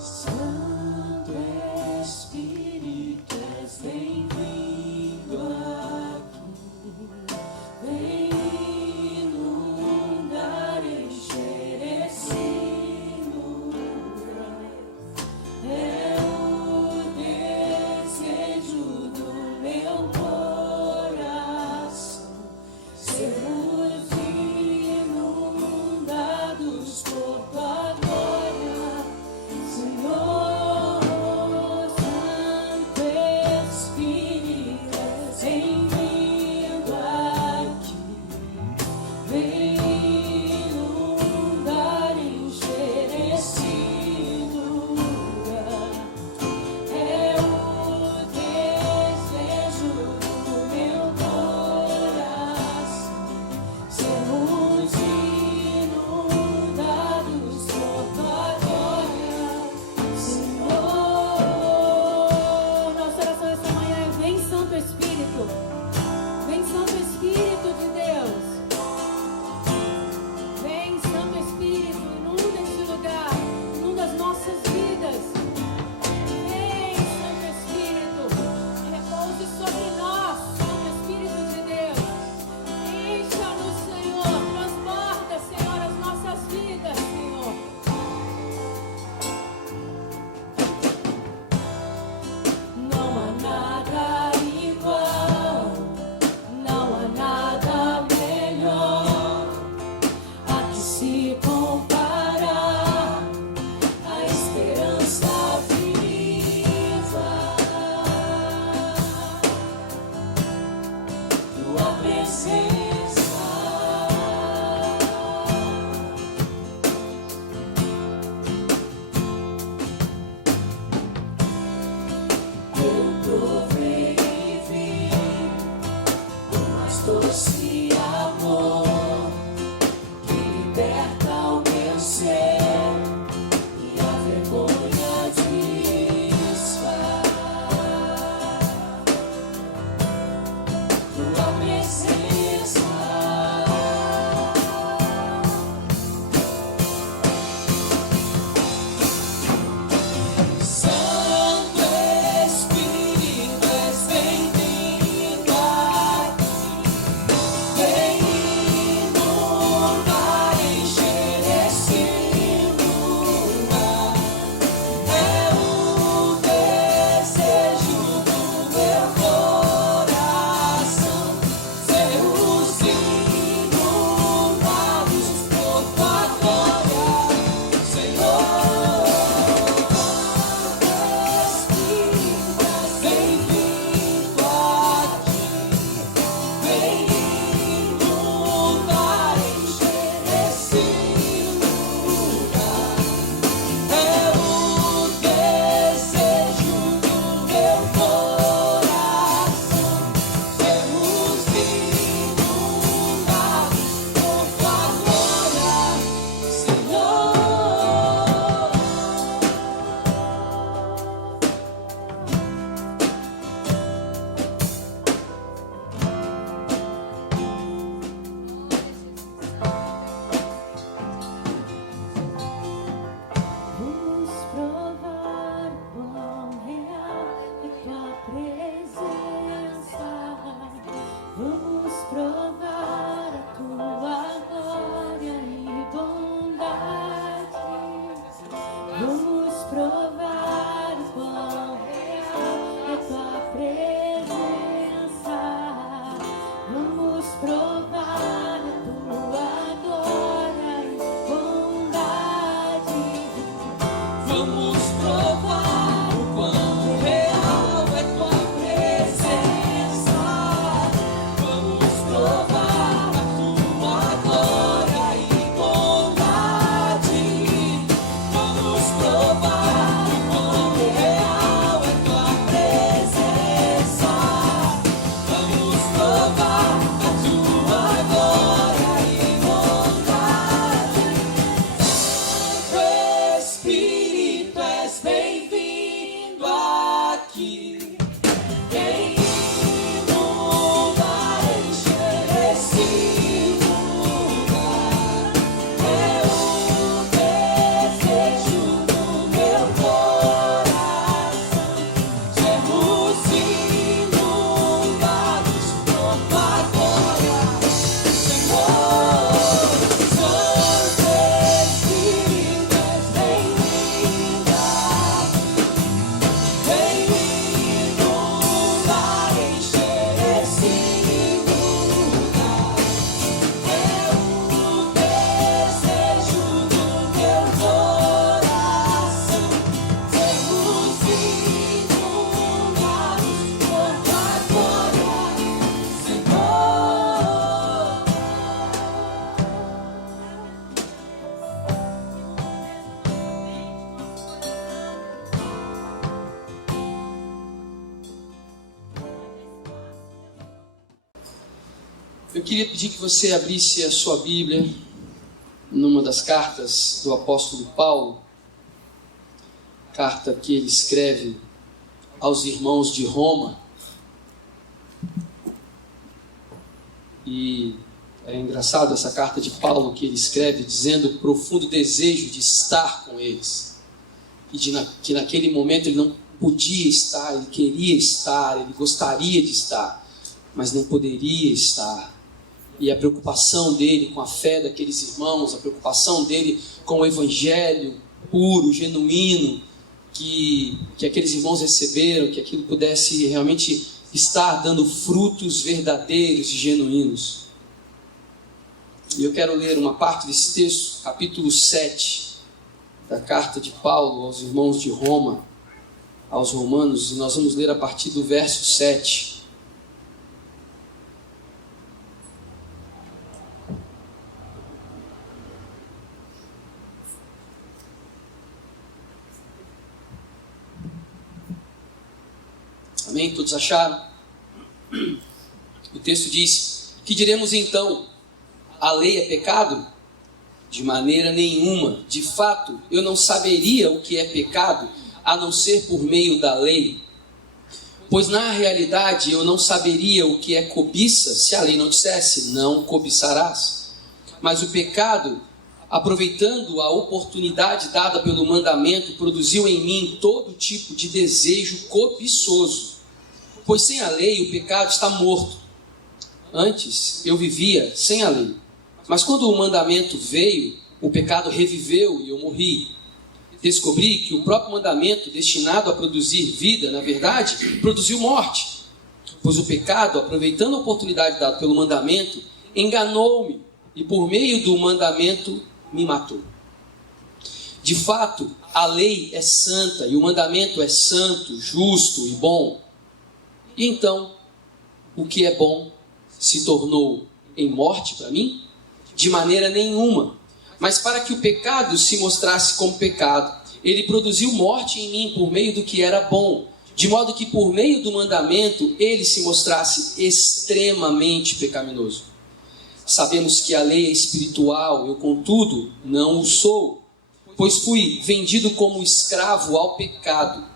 Santo Espírito, és bem-vindo aqui. Vem inundar, encher esse lugar. É o desejo do meu coração. Sermos inundados por tua glória, Senhor. Eu queria pedir que você abrisse a sua Bíblia numa das cartas do apóstolo Paulo, carta que ele escreve aos irmãos de Roma. E é engraçado essa carta de Paulo que ele escreve dizendo o profundo desejo de estar com eles. E que naquele momento ele não podia estar, ele queria estar, ele gostaria de estar, mas não poderia estar. E a preocupação dele com a fé daqueles irmãos, a preocupação dele com o evangelho puro, genuíno, que aqueles irmãos receberam, que aquilo pudesse realmente estar dando frutos verdadeiros e genuínos. E eu quero ler uma parte desse texto, capítulo 7, da carta de Paulo aos irmãos de Roma, aos romanos, e nós vamos ler a partir do verso 7. Amém? Todos acharam? O texto diz: que diremos então? A lei é pecado? De maneira nenhuma. De fato, eu não saberia o que é pecado, a não ser por meio da lei. Pois na realidade eu não saberia o que é cobiça, se a lei não dissesse, não cobiçarás. Mas o pecado, aproveitando a oportunidade dada pelo mandamento, produziu em mim todo tipo de desejo cobiçoso. Pois sem a lei o pecado está morto. Antes eu vivia sem a lei. Mas quando o mandamento veio, o pecado reviveu e eu morri. Descobri que o próprio mandamento, destinado a produzir vida, na verdade, produziu morte. Pois o pecado, aproveitando a oportunidade dada pelo mandamento, enganou-me e por meio do mandamento me matou. De fato, a lei é santa e o mandamento é santo, justo e bom. E então, o que é bom se tornou em morte para mim? De maneira nenhuma. Mas para que o pecado se mostrasse como pecado, ele produziu morte em mim por meio do que era bom, de modo que por meio do mandamento ele se mostrasse extremamente pecaminoso. Sabemos que a lei é espiritual, eu contudo não o sou, pois fui vendido como escravo ao pecado.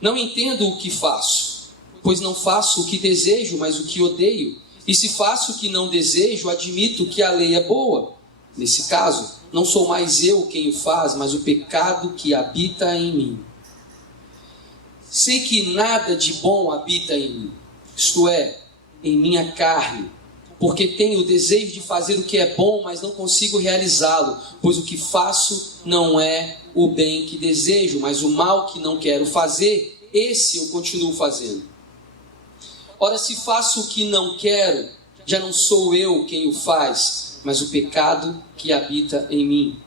Não entendo o que faço, pois não faço o que desejo, mas o que odeio. E se faço o que não desejo, admito que a lei é boa. Nesse caso, não sou mais eu quem o faz, mas o pecado que habita em mim. Sei que nada de bom habita em mim, isto é, em minha carne, porque tenho o desejo de fazer o que é bom, mas não consigo realizá-lo, pois o que faço não é o bem que desejo, mas o mal que não quero fazer, esse eu continuo fazendo. Ora, se faço o que não quero, já não sou eu quem o faz, mas o pecado que habita em mim.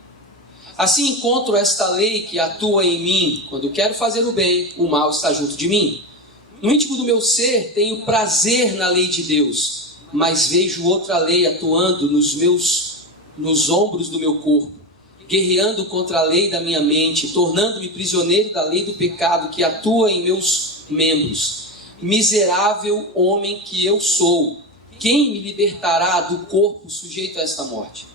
Assim encontro esta lei que atua em mim. Quando quero fazer o bem, o mal está junto de mim. No íntimo do meu ser, tenho prazer na lei de Deus, mas vejo outra lei atuando nos ombros do meu corpo, guerreando contra a lei da minha mente, tornando-me prisioneiro da lei do pecado que atua em meus membros. Miserável homem que eu sou, quem me libertará do corpo sujeito a esta morte?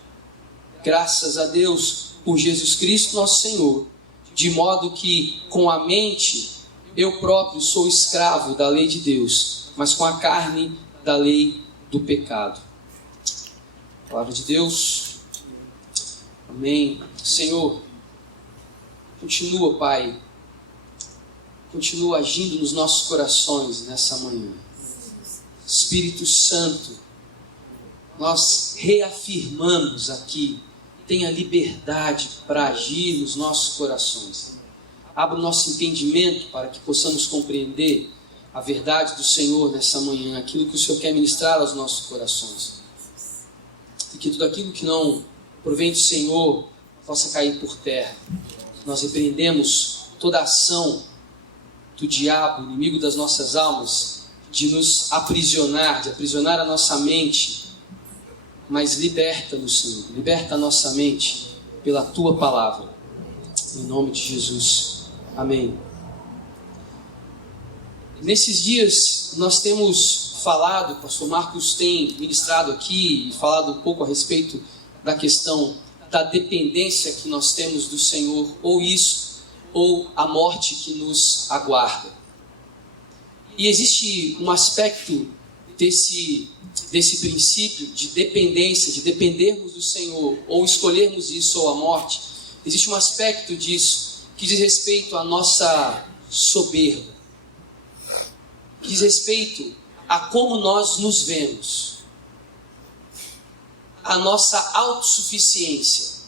Graças a Deus por Jesus Cristo nosso Senhor, de modo que com a mente eu próprio sou escravo da lei de Deus, mas com a carne da lei do pecado. Palavra de Deus. Amém. Senhor, continua, Pai, continua agindo nos nossos corações nessa manhã. Espírito Santo, nós reafirmamos aqui, tenha liberdade para agir nos nossos corações. Abra o nosso entendimento para que possamos compreender a verdade do Senhor nessa manhã, aquilo que o Senhor quer ministrar aos nossos corações. E que tudo aquilo que não provém do Senhor possa cair por terra. Nós repreendemos toda ação do diabo, inimigo das nossas almas, de nos aprisionar, de aprisionar a nossa mente, mas liberta-nos, Senhor, liberta a nossa mente pela Tua palavra, em nome de Jesus, amém. Nesses dias nós temos falado, o pastor Marcos tem ministrado aqui e falado um pouco a respeito da questão da dependência que nós temos do Senhor, ou isso, ou a morte que nos aguarda. E existe um aspecto desse princípio de dependência, de dependermos do Senhor, ou escolhermos isso ou a morte. Existe um aspecto disso que diz respeito à nossa soberba, que diz respeito a como nós nos vemos, a nossa autossuficiência.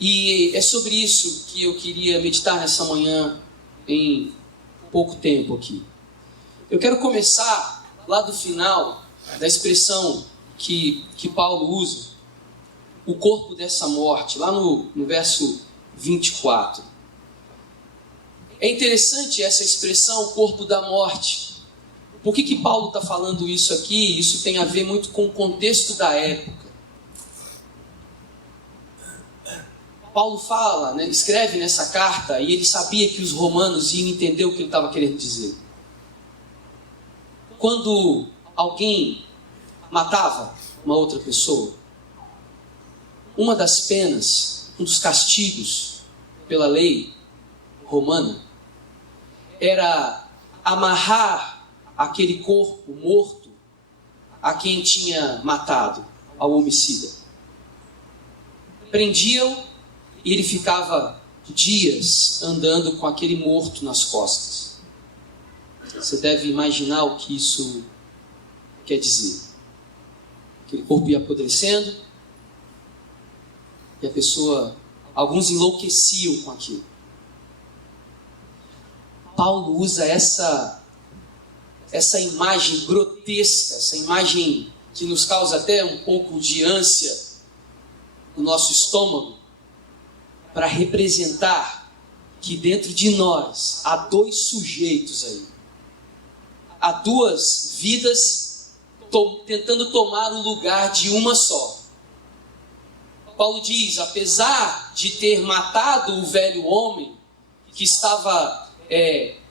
E é sobre isso que eu queria meditar nessa manhã, em pouco tempo aqui. Eu quero começar lá do final da expressão que Paulo usa, o corpo dessa morte, lá no verso 24. É interessante essa expressão, o corpo da morte. Por que Paulo está falando isso aqui? Isso tem a ver muito com o contexto da época. Paulo fala, né, escreve nessa carta, e ele sabia que os romanos iam entender o que ele estava querendo dizer. Quando alguém matava uma outra pessoa, uma das penas, um dos castigos pela lei romana, era amarrar aquele corpo morto a quem tinha matado, ao homicida. Prendiam e ele ficava dias andando com aquele morto nas costas. Você deve imaginar o que isso quer dizer. Aquele corpo ia apodrecendo e a pessoa, alguns enlouqueciam com aquilo. Paulo usa essa imagem grotesca, essa imagem que nos causa até um pouco de ânsia no nosso estômago, para representar que dentro de nós há dois sujeitos aí. Há duas vidas tentando tomar o lugar de uma só. Paulo diz, apesar de ter matado o velho homem, que estava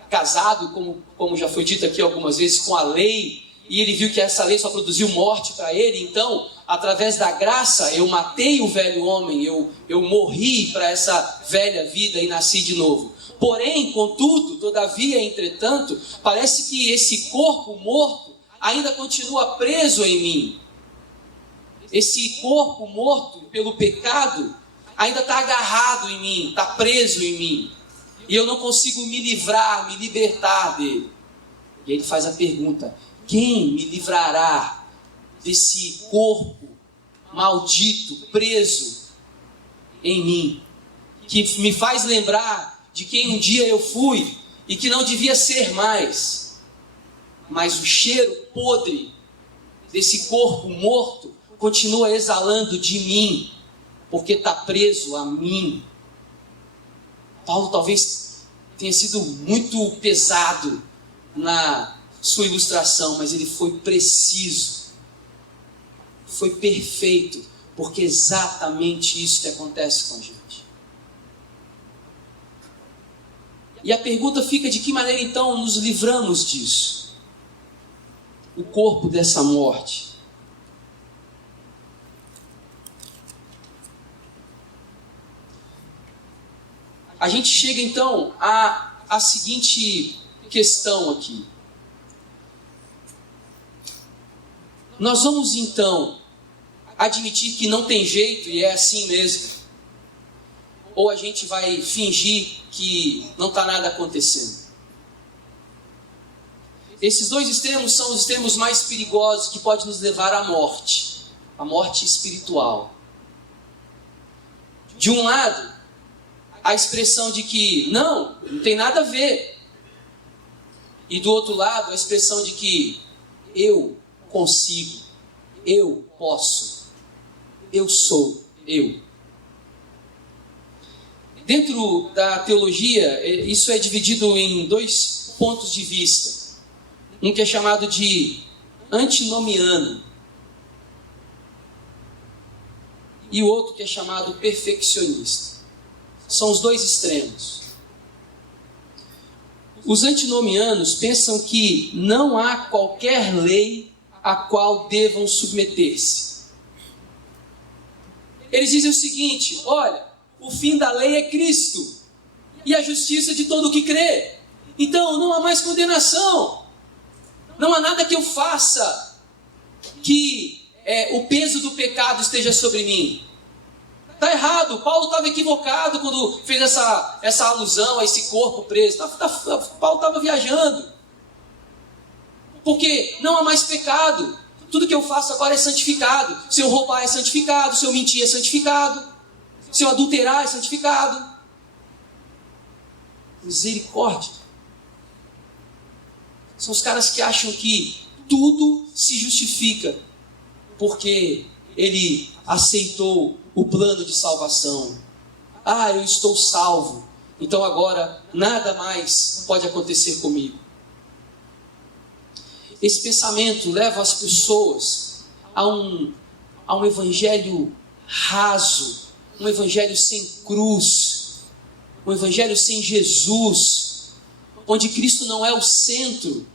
casado, como já foi dito aqui algumas vezes, com a lei, e ele viu que essa lei só produziu morte para ele, então, através da graça, eu matei o velho homem, eu morri para essa velha vida e nasci de novo. Porém, contudo, todavia, entretanto, parece que esse corpo morto ainda continua preso em mim. Esse corpo morto pelo pecado ainda está agarrado em mim, está preso em mim. E eu não consigo me livrar, me libertar dele. E ele faz a pergunta, quem me livrará desse corpo maldito, preso em mim? Que me faz lembrar de quem um dia eu fui e que não devia ser mais. Mas o cheiro podre desse corpo morto continua exalando de mim, porque está preso a mim. Paulo talvez tenha sido muito pesado na sua ilustração, mas ele foi preciso, foi perfeito, porque é exatamente isso que acontece com a gente. E a pergunta fica, de que maneira então nos livramos disso? O corpo dessa morte. A gente chega então à seguinte questão aqui. Nós vamos então admitir que não tem jeito e é assim mesmo? Ou a gente vai fingir que não está nada acontecendo? Esses dois extremos são os extremos mais perigosos que podem nos levar à morte. A morte espiritual. De um lado, a expressão de que não tem nada a ver. E do outro lado, a expressão de que eu consigo, eu posso, eu sou, eu. Dentro da teologia, isso é dividido em dois pontos de vista. Um que é chamado de antinomiano e o outro que é chamado perfeccionista. São os dois extremos. Os antinomianos pensam que não há qualquer lei a qual devam submeter-se. Eles dizem o seguinte: olha, o fim da lei é Cristo e a justiça de todo o que crê. Então não há mais condenação. Não há nada que eu faça que o peso do pecado esteja sobre mim. Está errado. Paulo estava equivocado quando fez essa alusão a esse corpo preso. Paulo estava viajando. Porque não há mais pecado. Tudo que eu faço agora é santificado. Se eu roubar é santificado. Se eu mentir é santificado. Se eu adulterar é santificado. Misericórdia. São os caras que acham que tudo se justifica porque ele aceitou o plano de salvação. Eu estou salvo, então agora nada mais pode acontecer comigo. Esse pensamento leva as pessoas a um evangelho raso, um evangelho sem cruz, um evangelho sem Jesus, onde Cristo não é o centro,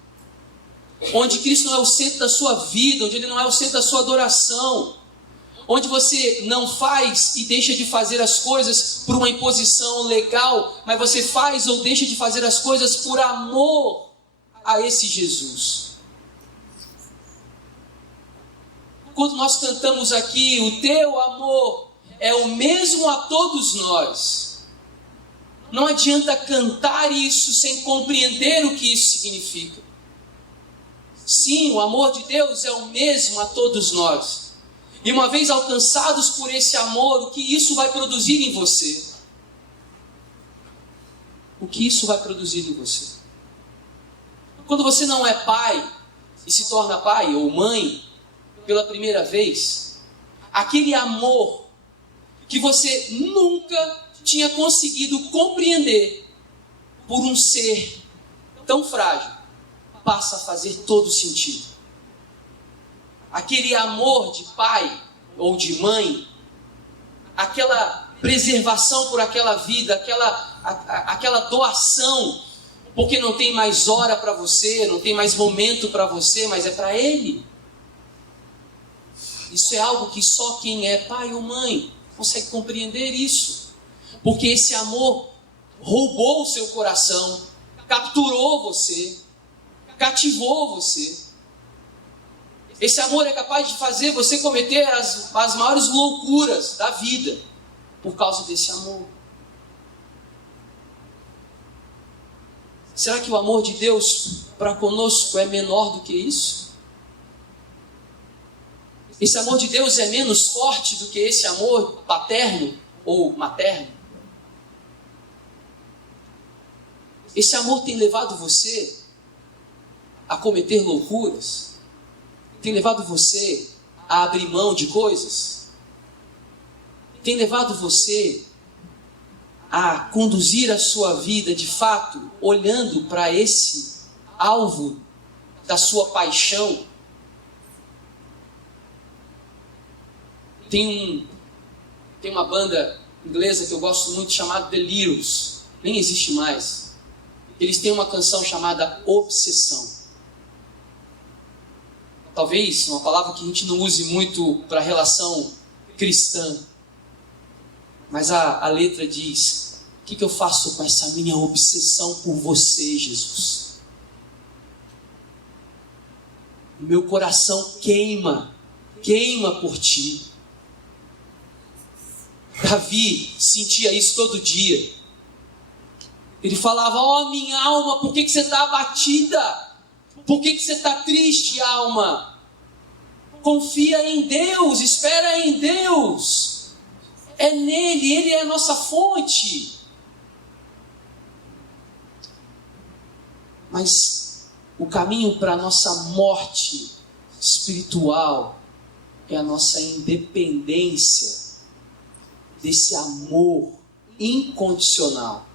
onde Cristo não é o centro da sua vida, onde Ele não é o centro da sua adoração, onde você não faz e deixa de fazer as coisas por uma imposição legal, mas você faz ou deixa de fazer as coisas por amor a esse Jesus. Quando nós cantamos aqui, o teu amor é o mesmo a todos nós, não adianta cantar isso sem compreender o que isso significa. Sim, o amor de Deus é o mesmo a todos nós. E uma vez alcançados por esse amor, o que isso vai produzir em você? O que isso vai produzir em você? Quando você não é pai e se torna pai ou mãe pela primeira vez, aquele amor que você nunca tinha conseguido compreender por um ser tão frágil, passa a fazer todo sentido. Aquele amor de pai ou de mãe, aquela preservação por aquela vida, aquela doação, porque não tem mais hora para você, não tem mais momento para você, mas é para Ele. Isso é algo que só quem é pai ou mãe consegue compreender isso, porque esse amor roubou o seu coração, capturou você, cativou você. Esse amor é capaz de fazer você cometer as maiores loucuras da vida por causa desse amor. Será que o amor de Deus para conosco é menor do que isso? Esse amor de Deus é menos forte do que esse amor paterno ou materno? Esse amor tem levado você a cometer loucuras? Tem levado você a abrir mão de coisas? Tem levado você a conduzir a sua vida de fato, olhando para esse alvo da sua paixão? Tem uma banda inglesa que eu gosto muito chamada The Lyrics, nem existe mais. Eles têm uma canção chamada Obsessão. Talvez uma palavra que a gente não use muito para a relação cristã, mas a letra diz: o que eu faço com essa minha obsessão por você, Jesus? O meu coração queima por ti. Davi sentia isso todo dia. Ele falava: minha alma, por que você está abatida? Por que você está triste, alma? Confia em Deus, espera em Deus. É nele, Ele é a nossa fonte. Mas o caminho para a nossa morte espiritual é a nossa independência desse amor incondicional.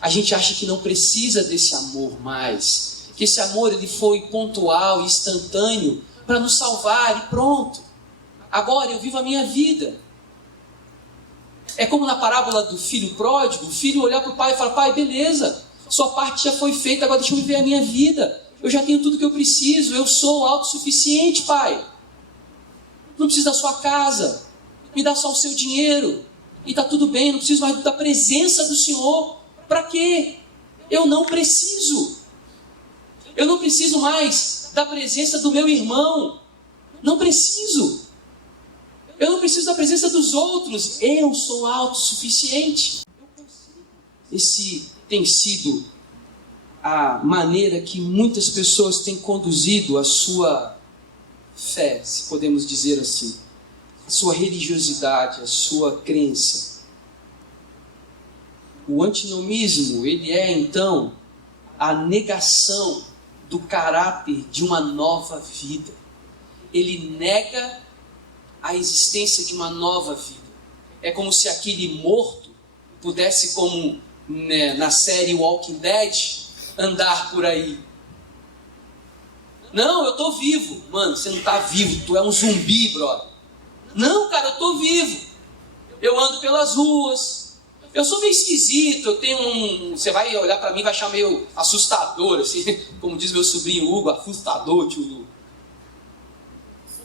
A gente acha que não precisa desse amor mais, que esse amor ele foi pontual, instantâneo, para nos salvar e pronto. Agora eu vivo a minha vida. É como na parábola do filho pródigo, o filho olhar para o pai e falar: pai, beleza, Sua parte já foi feita, agora deixa eu viver a minha vida. Eu já tenho tudo que eu preciso, eu sou autossuficiente, Pai. Não preciso da sua casa, me dá só o seu dinheiro. E está tudo bem, não preciso mais da presença do Senhor. Para quê? Eu não preciso. Eu não preciso mais da presença do meu irmão. Não preciso. Eu não preciso da presença dos outros. Eu sou autossuficiente. Esse tem sido a maneira que muitas pessoas têm conduzido a sua fé, se podemos dizer assim. A sua religiosidade, a sua crença. O antinomismo, ele é então a negação do caráter de uma nova vida. Ele nega a existência de uma nova vida. É como se aquele morto pudesse, como na série Walking Dead, andar por aí. Não, eu tô vivo. Mano, você não tá vivo, tu é um zumbi, brother. Não, cara, eu tô vivo. Eu ando pelas ruas. Eu sou meio esquisito, eu tenho você vai olhar pra mim e vai achar meio assustador, assim, como diz meu sobrinho Hugo, assustador, tio Lu.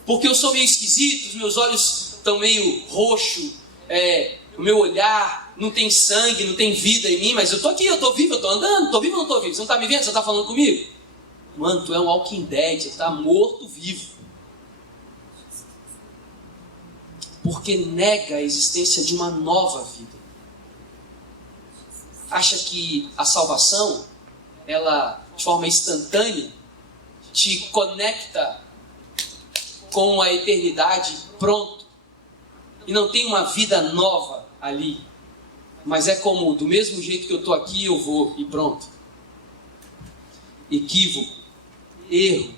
Porque eu sou meio esquisito, os meus olhos estão meio roxo, o meu olhar não tem sangue, não tem vida em mim, mas eu tô aqui, eu tô vivo, eu tô andando, tô vivo ou não tô vivo? Você não tá me vendo? Você tá falando comigo? Mano, tu é um Walking Dead, você tá morto vivo. Porque nega a existência de uma nova vida. Acha que a salvação, ela, de forma instantânea, te conecta com a eternidade, pronto. E não tem uma vida nova ali. Mas é como, do mesmo jeito que eu estou aqui, eu vou e pronto. Equívoco, erro.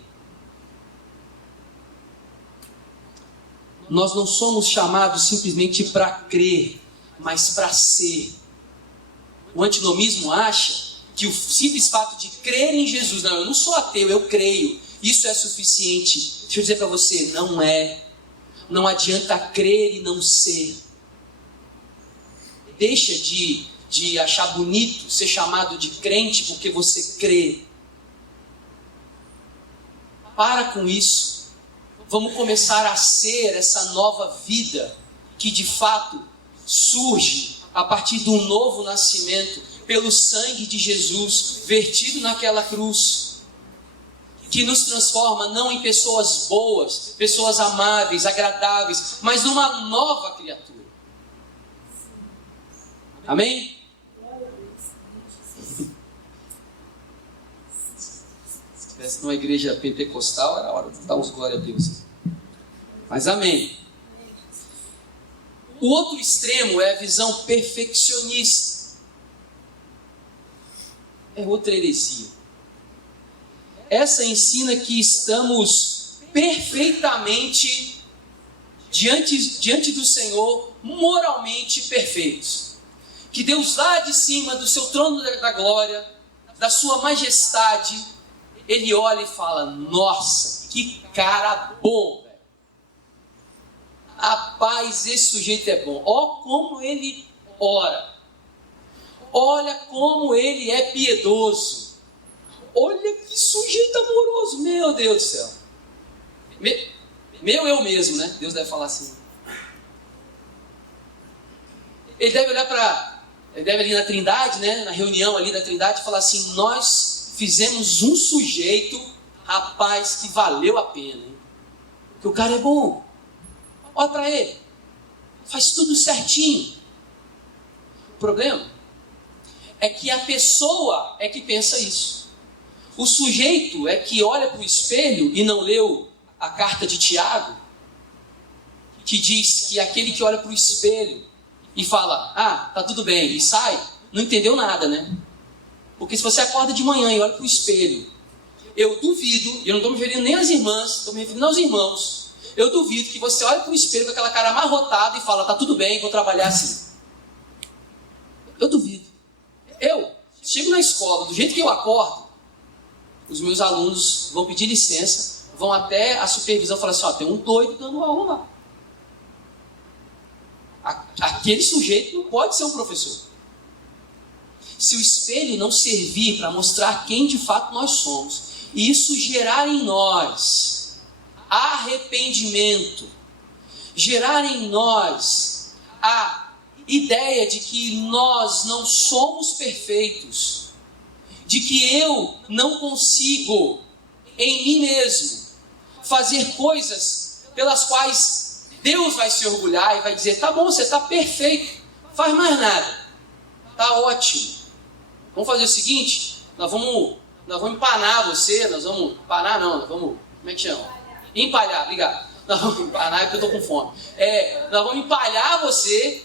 Nós não somos chamados simplesmente para crer, mas para ser. O antinomismo acha que o simples fato de crer em Jesus, não, eu não sou ateu, eu creio, isso é suficiente. Deixa eu dizer para você, não é. Não adianta crer e não ser. Deixa de achar bonito ser chamado de crente porque você crê. Para com isso. Vamos começar a ser essa nova vida que de fato surge a partir de um novo nascimento pelo sangue de Jesus vertido naquela cruz, que nos transforma não em pessoas boas, pessoas amáveis, agradáveis, mas numa nova criatura. Amém? Se estivesse numa igreja pentecostal, era hora de dar uns glória a Deus. Mas amém. O outro extremo é a visão perfeccionista. É outra heresia. Essa ensina que estamos perfeitamente diante do Senhor, moralmente perfeitos. Que Deus lá de cima do seu trono da glória, da sua majestade, Ele olha e fala, nossa, que cara bom, velho. Rapaz, esse sujeito é bom. Ó como ele ora. Olha como ele é piedoso. Olha que sujeito amoroso, meu Deus do céu. Meu eu mesmo, né? Deus deve falar assim. Ele deve olhar ele deve ali na Trindade, né? Na reunião ali da Trindade, falar assim, nós fizemos um sujeito, rapaz, que valeu a pena, hein? Porque o cara é bom. Olha para ele. Faz tudo certinho. O problema é que a pessoa é que pensa isso. O sujeito é que olha para o espelho e não leu a carta de Tiago, que diz que aquele que olha para o espelho e fala, tá tudo bem, e sai, não entendeu nada, né? Porque se você acorda de manhã e olha para o espelho, eu duvido, e eu não estou me referindo nem às irmãs, estou me referindo aos irmãos, eu duvido que você olhe para o espelho com aquela cara amarrotada e fala, tá tudo bem, vou trabalhar assim. Eu duvido. Eu chego na escola, do jeito que eu acordo, os meus alunos vão pedir licença, vão até a supervisão e falar assim, tem um doido dando aula lá. Aquele sujeito não pode ser um professor. se o espelho não servir para mostrar quem de fato nós somos, e isso gerar em nós arrependimento, gerar em nós a ideia de que nós não somos perfeitos, de que eu não consigo em mim mesmo fazer coisas pelas quais Deus vai se orgulhar e vai dizer: tá bom, você está perfeito, faz mais nada, tá ótimo. Vamos fazer o seguinte, nós vamos empanar você, nós vamos como é que chama? Empalhar, obrigado. Nós vamos empanar porque eu estou com fome. Nós vamos empalhar você,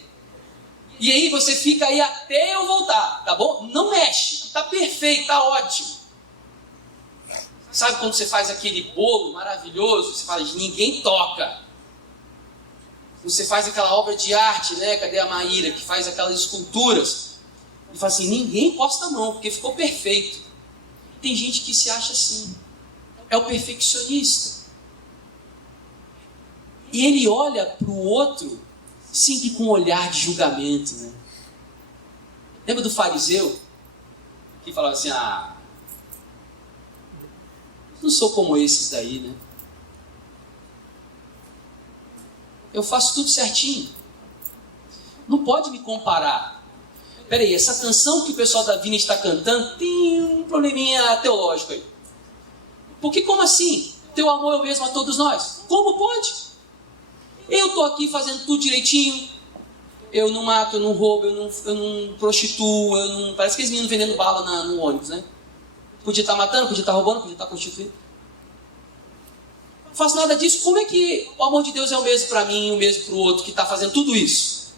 e aí você fica aí até eu voltar, tá bom? Não mexe, tá perfeito, tá ótimo. Sabe quando você faz aquele bolo maravilhoso, você fala: ninguém toca. Você faz aquela obra de arte, né? Cadê a Maíra, que faz aquelas esculturas? E fala assim: ninguém encosta a mão, porque ficou perfeito. Tem gente que se acha assim. É o perfeccionista. E ele olha para o outro sempre com um olhar de julgamento, né? Lembra do fariseu? Que falava assim: não sou como esses daí, né? Eu faço tudo certinho. Não pode me comparar. Peraí, essa canção que o pessoal da Vina está cantando tem um probleminha teológico aí. Porque como assim? Teu amor é o mesmo a todos nós? Como pode? Eu estou aqui fazendo tudo direitinho. Eu não mato, eu não roubo, eu não prostituo, parece aqueles meninos vendendo bala no ônibus, né? Podia estar matando, podia estar roubando, podia estar prostituindo. Não faço nada disso. Como é que o amor de Deus é o mesmo para mim e o mesmo para o outro que está fazendo tudo isso?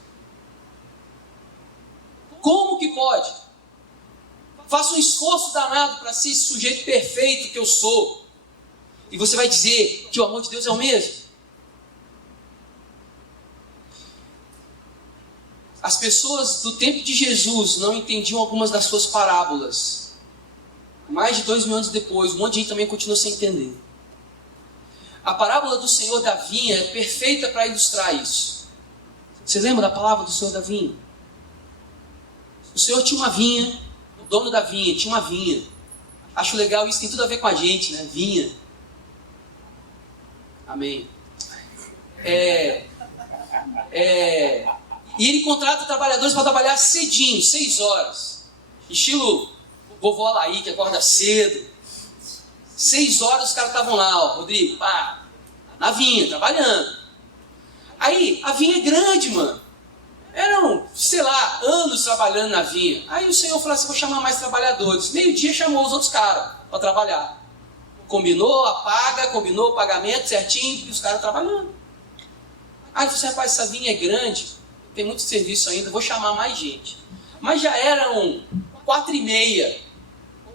Como que pode? Faço um esforço danado para ser esse sujeito perfeito que eu sou. E você vai dizer que o amor de Deus é o mesmo? As pessoas do tempo de Jesus não entendiam algumas das suas parábolas. Mais de 2000 anos depois, um monte de gente também continua sem entender. A parábola do Senhor da vinha é perfeita para ilustrar isso. Você lembra da palavra do Senhor da vinha? O Senhor tinha uma vinha, o dono da vinha tinha uma vinha. Acho legal, isso tem tudo a ver com a gente, né? Vinha. Amém. E ele contrata trabalhadores para trabalhar cedinho, 6 horas. Estilo vovó Alaí, que acorda cedo. 6 horas os caras estavam lá, ó, Rodrigo, na vinha, trabalhando. Aí, a vinha é grande, mano. Eram, sei lá, anos trabalhando na vinha. Aí o Senhor falou assim: vou chamar mais trabalhadores. Meio-dia chamou os outros caras para trabalhar. Combinou a paga, combinou o pagamento certinho, e os caras trabalhando. Aí ele falou assim: rapaz, essa vinha é grande, tem muito serviço ainda, vou chamar mais gente. Mas já eram 4h30,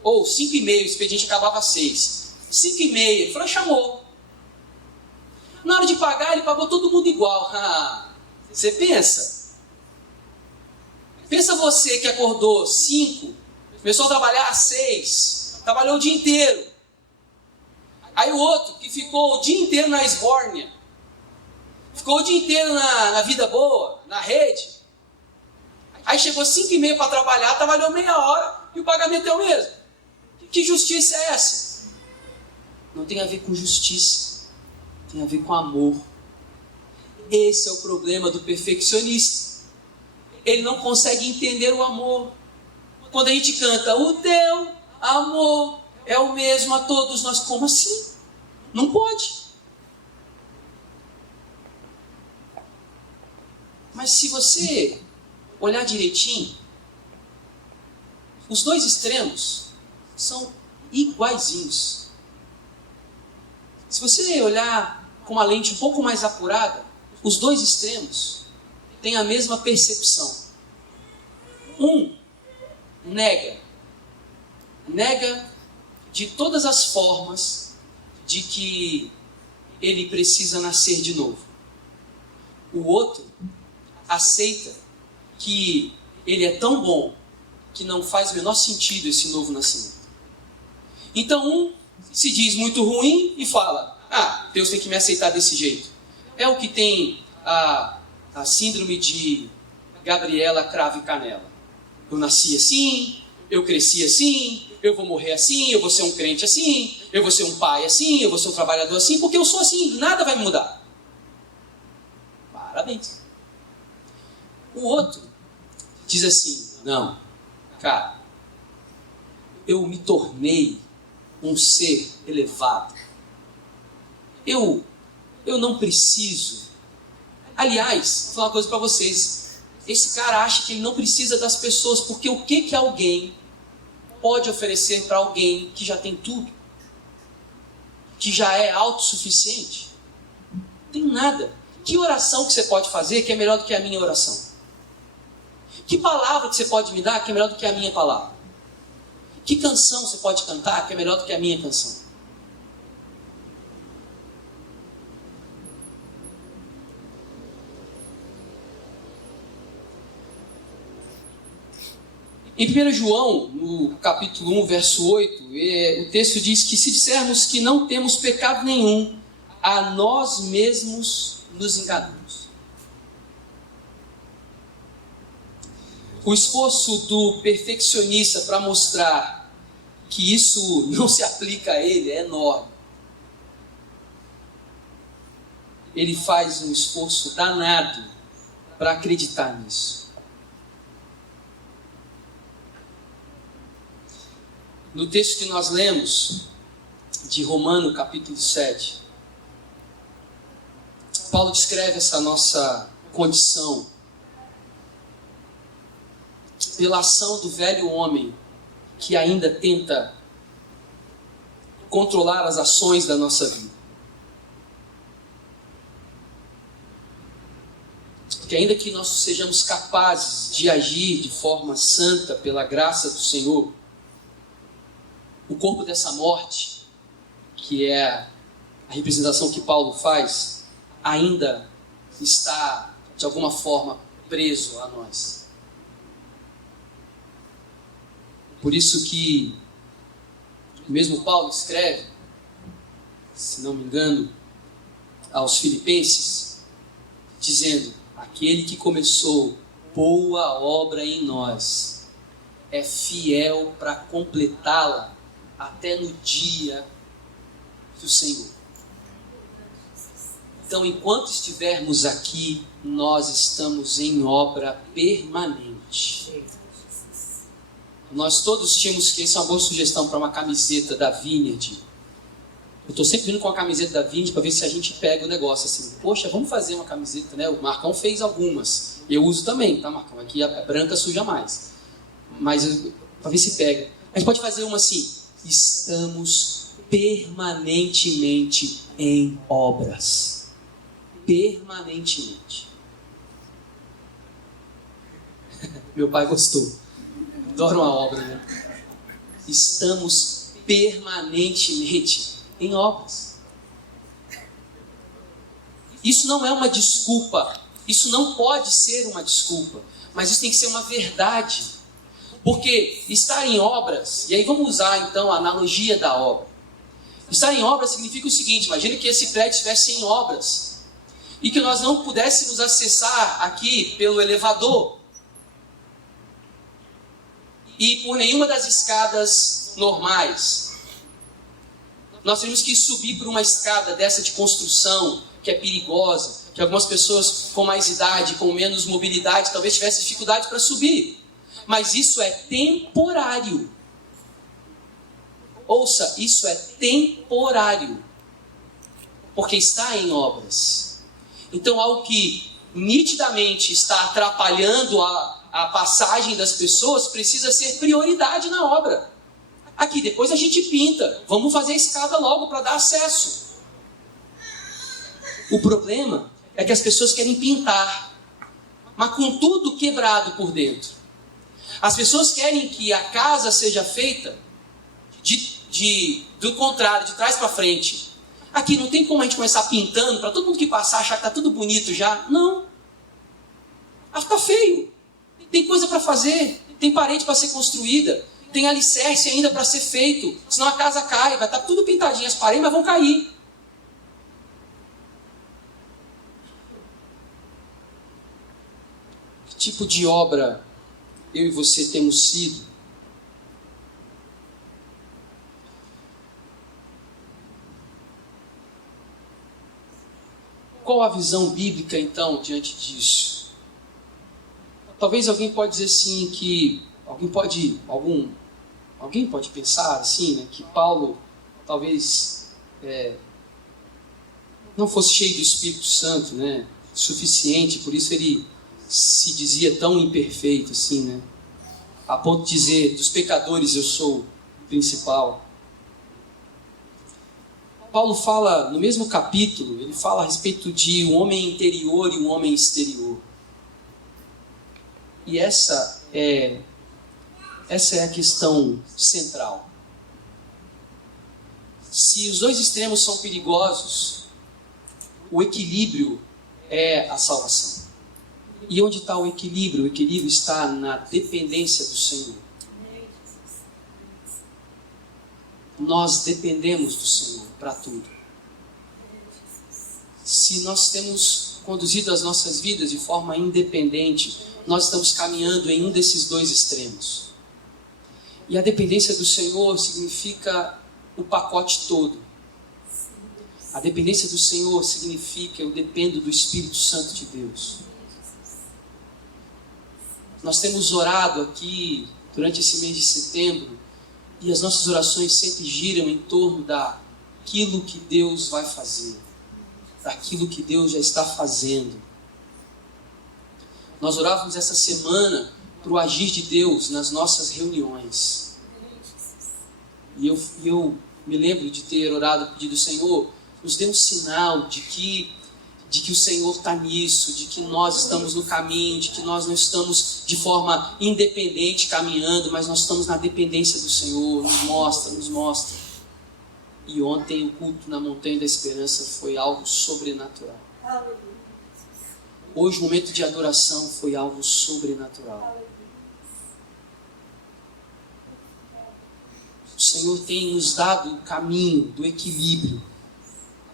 ou 5h30, o expediente acabava às 6. 5h30, ele falou: chamou. Na hora de pagar, ele pagou todo mundo igual. Você pensa? Pensa você que acordou 5, começou a trabalhar às 6, trabalhou o dia inteiro. Aí o outro que ficou o dia inteiro na esbórnia, ficou o dia inteiro na vida boa, na rede. Aí chegou 5h30 para trabalhar, trabalhou meia hora e o pagamento é o mesmo. Que justiça é essa? Não tem a ver com justiça, tem a ver com amor. Esse é o problema do perfeccionista. Ele não consegue entender o amor. Quando a gente canta: o teu amor é o mesmo a todos nós. Como assim? Não pode. Mas se você olhar direitinho, os dois extremos são iguaizinhos. Se você olhar com uma lente um pouco mais apurada, os dois extremos têm a mesma percepção. Um nega de todas as formas de que ele precisa nascer de novo. O outro aceita que ele é tão bom que não faz o menor sentido esse novo nascimento. Então um se diz muito ruim e fala: Deus tem que me aceitar desse jeito. É o que tem a síndrome de Gabriela Cravo e Canela. eu nasci assim, eu cresci assim, eu vou morrer assim, eu vou ser um crente assim, eu vou ser um pai assim, eu vou ser um trabalhador assim, porque eu sou assim, nada vai me mudar. Parabéns. O outro diz assim, não, cara, eu me tornei um ser elevado. Eu não preciso. Aliás, vou falar uma coisa para vocês. Esse cara acha que ele não precisa das pessoas, porque o que alguém pode oferecer para alguém que já tem tudo? Que já é autossuficiente? Não tem nada. Que oração que você pode fazer que é melhor do que a minha oração? Que palavra que você pode me dar que é melhor do que a minha palavra? Que canção você pode cantar que é melhor do que a minha canção? Em 1 João, no capítulo 1, verso 8, o texto diz que se dissermos que não temos pecado nenhum, a nós mesmos nos enganamos. O esforço do perfeccionista para mostrar que isso não se aplica a ele é enorme. Ele faz um esforço danado para acreditar nisso. No texto que nós lemos, de Romanos capítulo 7, Paulo descreve essa nossa condição pela ação do velho homem que ainda tenta controlar as ações da nossa vida. Que ainda que nós sejamos capazes de agir de forma santa pela graça do Senhor, o corpo dessa morte, que é a representação que Paulo faz, ainda está, de alguma forma, preso a nós. Por isso que o mesmo Paulo escreve, se não me engano, aos Filipenses, dizendo: aquele que começou boa obra em nós é fiel para completá-la até no dia do Senhor. Então, enquanto estivermos aqui, nós estamos em obra permanente. Nós todos tínhamos que... Isso é uma boa sugestão para uma camiseta da Vineyard. Eu estou sempre vindo com a camiseta da Vineyard para ver se a gente pega o negócio assim. Poxa, vamos fazer uma camiseta, né? O Marcão fez algumas. Eu uso também, tá, Marcão? Aqui a branca suja mais. Mas para ver se pega. A gente pode fazer uma assim: estamos permanentemente em obras. Permanentemente. Meu pai gostou. Adoro uma obra, né? Estamos permanentemente em obras. Isso não é uma desculpa. Isso não pode ser uma desculpa. Mas isso tem que ser uma verdade. Porque estar em obras, e aí vamos usar então a analogia da obra. Estar em obras significa o seguinte: imagine que esse prédio estivesse em obras e que nós não pudéssemos acessar aqui pelo elevador e por nenhuma das escadas normais. Nós temos que subir por uma escada dessa de construção, que é perigosa, que algumas pessoas com mais idade, com menos mobilidade, talvez tivessem dificuldade para subir. Mas isso é temporário. Ouça, isso é temporário. Porque está em obras. Então, algo que nitidamente está atrapalhando a passagem das pessoas precisa ser prioridade na obra. Aqui, depois a gente pinta. Vamos fazer a escada logo para dar acesso. O problema é que as pessoas querem pintar, mas com tudo quebrado por dentro. As pessoas querem que a casa seja feita do contrário, de trás para frente. Aqui não tem como a gente começar pintando para todo mundo que passar achar que está tudo bonito já. Não. Vai ficar feio. Tem coisa para fazer, tem parede para ser construída, tem alicerce ainda para ser feito, senão a casa cai, vai estar tudo pintadinho as paredes, mas vão cair. Que tipo de obra eu e você temos sido. Qual a visão bíblica, então, diante disso? Talvez alguém pode dizer assim que... Alguém pode pensar assim, né, que Paulo talvez não fosse cheio do Espírito Santo, né, suficiente, por isso ele se dizia tão imperfeito assim, né, a ponto de dizer, dos pecadores eu sou o principal. Paulo fala, no mesmo capítulo, ele fala a respeito de um homem interior e um homem exterior. E essa é a questão central. Se os dois extremos são perigosos, o equilíbrio é a salvação. E onde está o equilíbrio? O equilíbrio está na dependência do Senhor. Nós dependemos do Senhor para tudo. Se nós temos conduzido as nossas vidas de forma independente, nós estamos caminhando em um desses dois extremos. E a dependência do Senhor significa o pacote todo. A dependência do Senhor significa eu dependo do Espírito Santo de Deus. Nós temos orado aqui durante esse mês de setembro e as nossas orações sempre giram em torno daquilo que Deus vai fazer, daquilo que Deus já está fazendo. Nós orávamos essa semana para o agir de Deus nas nossas reuniões. E eu me lembro de ter orado, pedido, Senhor, nos dê um sinal de que o Senhor está nisso, de que nós estamos no caminho, de que nós não estamos de forma independente caminhando, mas nós estamos na dependência do Senhor. Nos mostra. E ontem o culto na Montanha da Esperança foi algo sobrenatural. Hoje o momento de adoração foi algo sobrenatural. O Senhor tem nos dado o caminho do equilíbrio,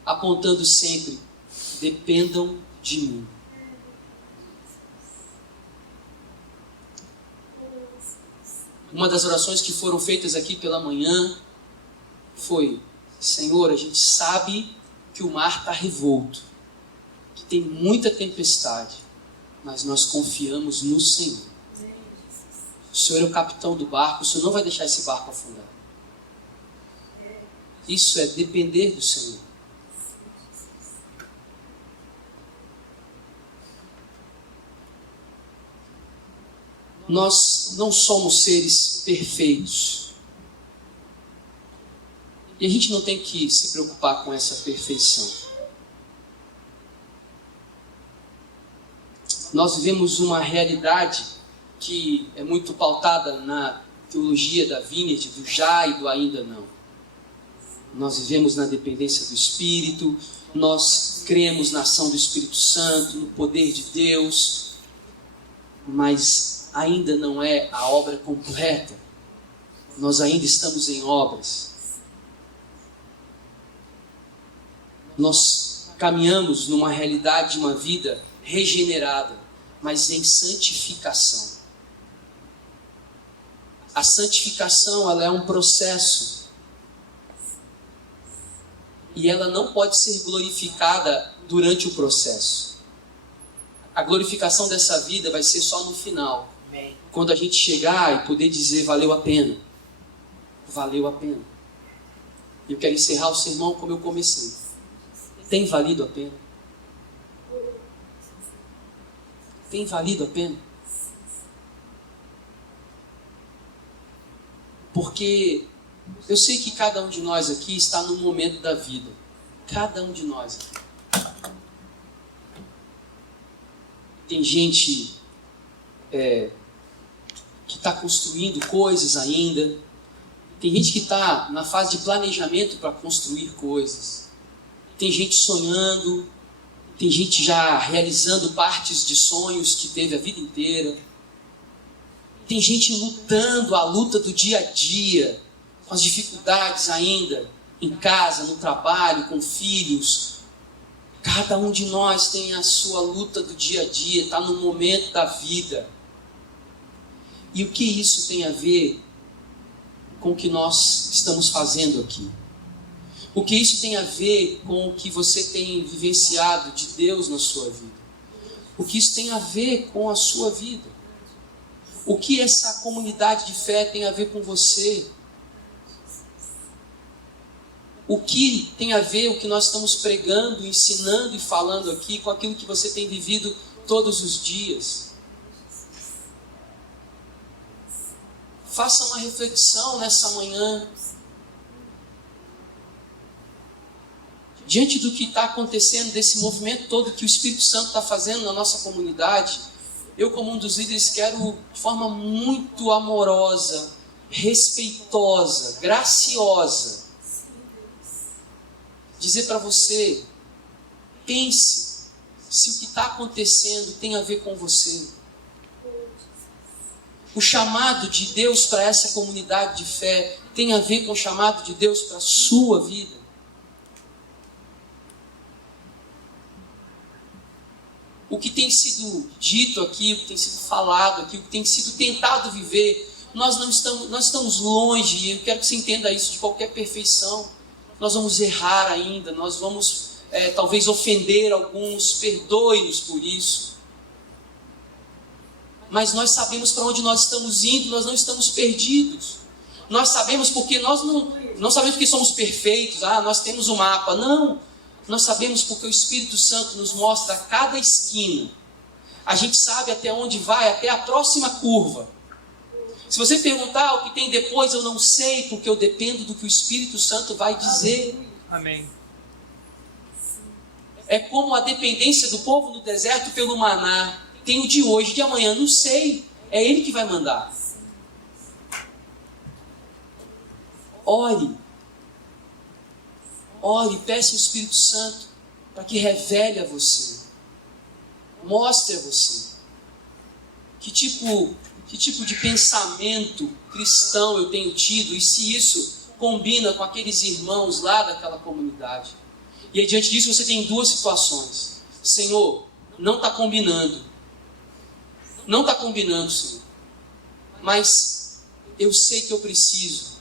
apontando sempre, dependam de mim. Uma das orações que foram feitas aqui pela manhã foi, Senhor, a gente sabe que o mar está revolto, que tem muita tempestade, mas nós confiamos no Senhor. O Senhor é o capitão do barco, o Senhor não vai deixar esse barco afundar. Isso é depender do Senhor. Nós não somos seres perfeitos. E a gente não tem que se preocupar com essa perfeição. Nós vivemos uma realidade que é muito pautada na teologia da Vineyard, do já e do ainda não. Nós vivemos na dependência do Espírito, nós cremos na ação do Espírito Santo, no poder de Deus, mas ainda não é a obra completa. Nós ainda estamos em obras. Nós caminhamos numa realidade de uma vida regenerada, mas em santificação. A santificação, ela é um processo. E ela não pode ser glorificada durante o processo. A glorificação dessa vida vai ser só no final. Quando a gente chegar e poder dizer, valeu a pena. Valeu a pena. Eu quero encerrar o sermão como eu comecei. Tem valido a pena? Tem valido a pena? Porque eu sei que cada um de nós aqui está num momento da vida. Cada um de nós aqui. Tem gente que está construindo coisas ainda. Tem gente que está na fase de planejamento para construir coisas. Tem gente sonhando. Tem gente já realizando partes de sonhos que teve a vida inteira. Tem gente lutando a luta do dia a dia, com as dificuldades ainda, em casa, no trabalho, com filhos. Cada um de nós tem a sua luta do dia a dia, está no momento da vida. E o que isso tem a ver com o que nós estamos fazendo aqui? O que isso tem a ver com o que você tem vivenciado de Deus na sua vida? O que isso tem a ver com a sua vida? O que essa comunidade de fé tem a ver com você? O que tem a ver o que nós estamos pregando, ensinando e falando aqui com aquilo que você tem vivido todos os dias? Faça uma reflexão nessa manhã. Diante do que está acontecendo, desse movimento todo que o Espírito Santo está fazendo na nossa comunidade, eu, como um dos líderes, quero de forma muito amorosa, respeitosa, graciosa, dizer para você: pense se o que está acontecendo tem a ver com você. O chamado de Deus para essa comunidade de fé tem a ver com o chamado de Deus para a sua vida. O que tem sido dito aqui, o que tem sido falado aqui, o que tem sido tentado viver, nós estamos longe, e eu quero que você entenda isso, de qualquer perfeição. Nós vamos errar ainda, nós vamos talvez ofender alguns, perdoe-nos por isso. Mas nós sabemos para onde nós estamos indo, nós não estamos perdidos. Nós sabemos porque nós não sabemos porque somos perfeitos, nós temos um mapa. Não, nós sabemos porque o Espírito Santo nos mostra a cada esquina. A gente sabe até onde vai, até a próxima curva. Se você perguntar o que tem depois, eu não sei, porque eu dependo do que o Espírito Santo vai dizer. Amém. É como a dependência do povo no deserto pelo maná. Tem o de hoje, de amanhã, não sei. É Ele que vai mandar. Ore. Ore, peça ao Espírito Santo para que revele a você. Mostre a você. Que tipo de pensamento cristão eu tenho tido e se isso combina com aqueles irmãos lá daquela comunidade. E aí, diante disso você tem duas situações. Senhor, não está combinando. Não está combinando, Senhor. Mas eu sei que eu preciso.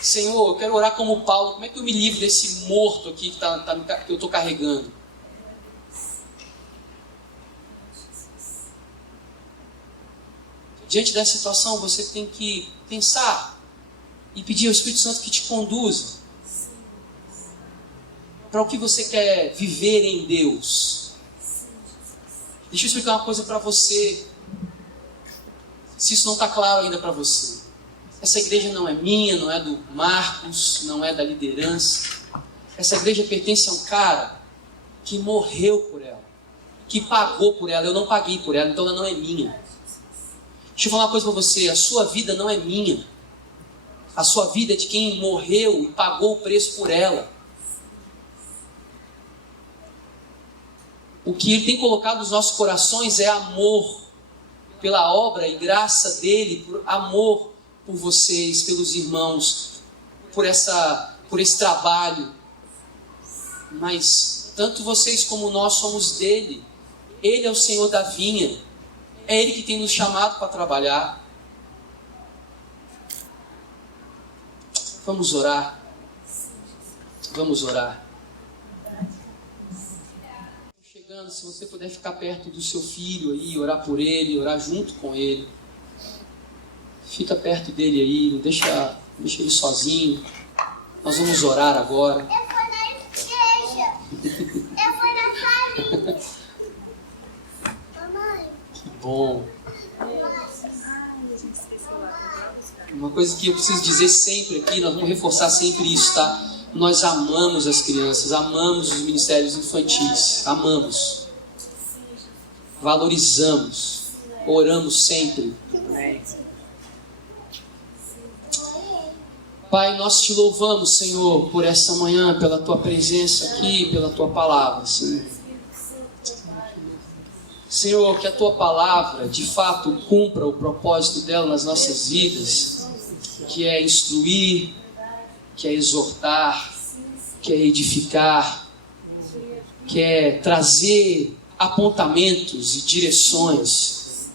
Senhor, eu quero orar como Paulo. Como é que eu me livro desse morto aqui que eu estou carregando? Diante dessa situação, você tem que pensar e pedir ao Espírito Santo que te conduza para o que você quer viver em Deus. Deixa eu explicar uma coisa para você, se isso não está claro ainda para você. Essa igreja não é minha, não é do Marcos, não é da liderança. Essa igreja pertence a um cara que morreu por ela, que pagou por ela. Eu não paguei por ela, então ela não é minha. Deixa eu falar uma coisa para você, a sua vida não é minha. A sua vida é de quem morreu e pagou o preço por ela. O que Ele tem colocado nos nossos corações é amor pela obra e graça dEle, por amor por vocês, pelos irmãos, por esse trabalho. Mas tanto vocês como nós somos dEle. Ele é o Senhor da vinha. É Ele que tem nos chamado para trabalhar. Vamos orar. Vamos orar. Chegando, se você puder ficar perto do seu filho aí, orar por ele, orar junto com ele. Fica perto dele aí, não deixa ele sozinho. Nós vamos orar agora. Eu vou na igreja. Eu vou na família. Mamãe. Que bom. Uma coisa que eu preciso dizer sempre aqui, nós vamos reforçar sempre isso, tá? Nós amamos as crianças, amamos os ministérios infantis, amamos, valorizamos, oramos sempre. Pai, nós te louvamos, Senhor, por essa manhã, pela tua presença aqui, pela tua palavra, Senhor. Senhor, que a tua palavra de fato cumpra o propósito dela nas nossas vidas, que é instruir, que é exortar, que é edificar, que é trazer apontamentos e direções.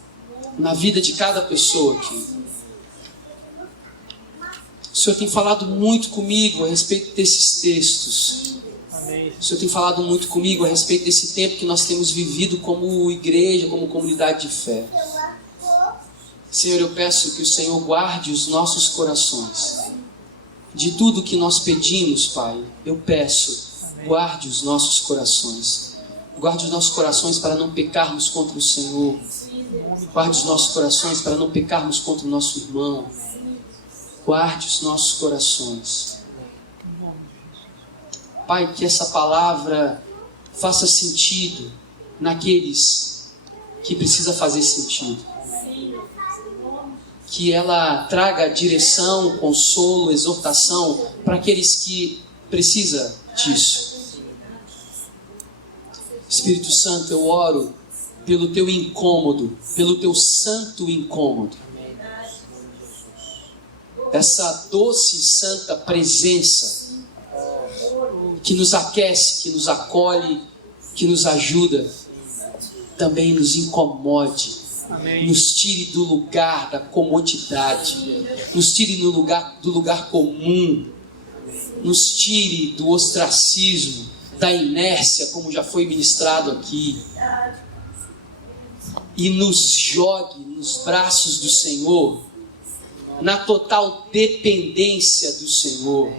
na vida de cada pessoa aqui. O Senhor tem falado muito comigo a respeito desses textos. O Senhor tem falado muito comigo a respeito desse tempo que nós temos vivido como igreja, como comunidade de fé. Senhor, eu peço que o Senhor guarde os nossos corações. De tudo que nós pedimos, Pai, eu peço, guarde os nossos corações. Guarde os nossos corações para não pecarmos contra o Senhor. Guarde os nossos corações para não pecarmos contra o nosso irmão. Guarde os nossos corações. Pai, que essa palavra faça sentido naqueles que precisa fazer sentido. Que ela traga direção, consolo, exortação para aqueles que precisam disso. Espírito Santo, eu oro pelo teu incômodo, pelo teu santo incômodo. Essa doce e santa presença que nos aquece, que nos acolhe, que nos ajuda, também nos incomode. Amém. Nos tire do lugar da comodidade, nos tire do lugar comum, nos tire do ostracismo, da inércia, como já foi ministrado aqui, e nos jogue nos braços do Senhor, na total dependência do Senhor.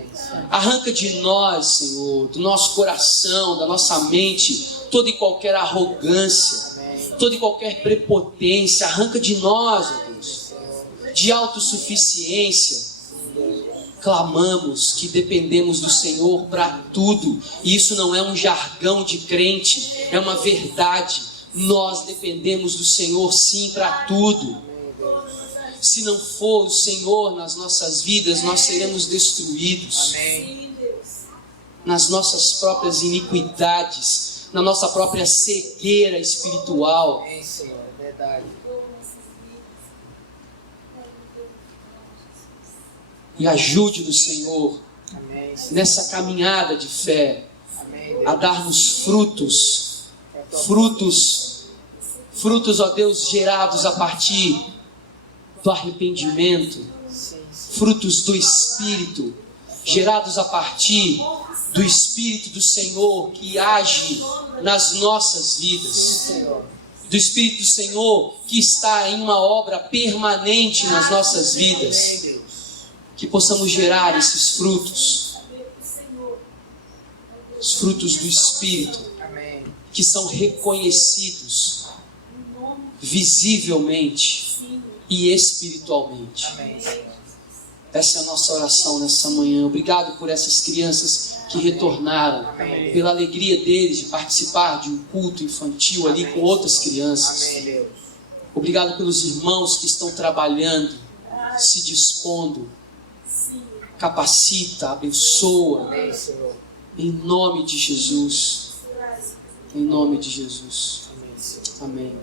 Arranca de nós, Senhor, do nosso coração, da nossa mente, toda e qualquer arrogância, toda e qualquer prepotência. Arranca de nós, ó Deus, de autossuficiência. Clamamos que dependemos do Senhor para tudo, e isso não é um jargão de crente, é uma verdade. Nós dependemos do Senhor sim para tudo. Se não for o Senhor nas nossas vidas, nós seremos destruídos. Amém. Nas nossas próprias iniquidades, na nossa própria cegueira espiritual. Amém, Senhor, é verdade. E ajude o Senhor, amém, nessa caminhada de fé, amém, a dar-nos frutos, ó Deus, gerados a partir do arrependimento, frutos do Espírito, gerados a partir do Espírito do Senhor que age nas nossas vidas, do Espírito do Senhor que está em uma obra permanente nas nossas vidas, que possamos gerar esses frutos, os frutos do Espírito, que são reconhecidos visivelmente e espiritualmente. Essa é a nossa oração nessa manhã. Obrigado por essas crianças que retornaram, pela alegria deles de participar de um culto infantil ali com outras crianças. Obrigado pelos irmãos que estão trabalhando, se dispondo. Capacita, abençoa, em nome de Jesus. Em nome de Jesus. Amém.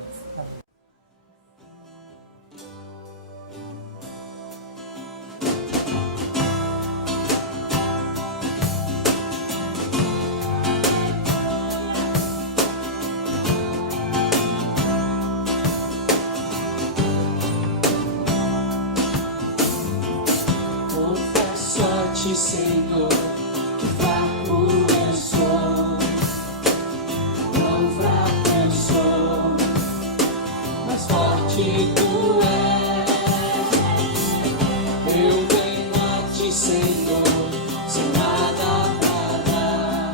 Senhor, que fraco eu sou, tão fraco eu sou, mas forte tu és. Eu venho a ti, Senhor, sem nada pra dar,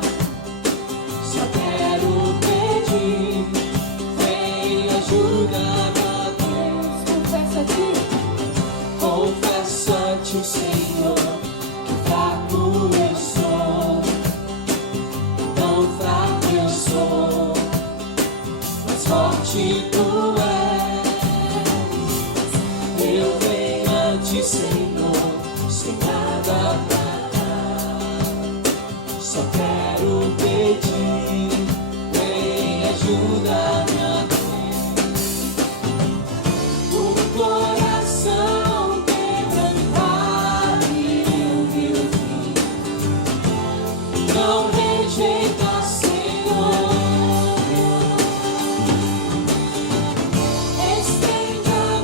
só quero pedir, vem ajuda-me, ó Deus. Confesso a ti, Senhor, forte tu és. Eu venho a ti, Senhor, sem nada pra dar, só quero pedir, vem ajuda-me, ó Deus. O coração quebrantado e humilde, não rejeita, Senhor. Estende a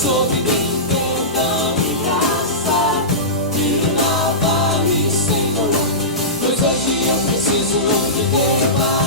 Sob bem perdão e graça, me lava-me, Senhor, pois hoje eu preciso de teu amor.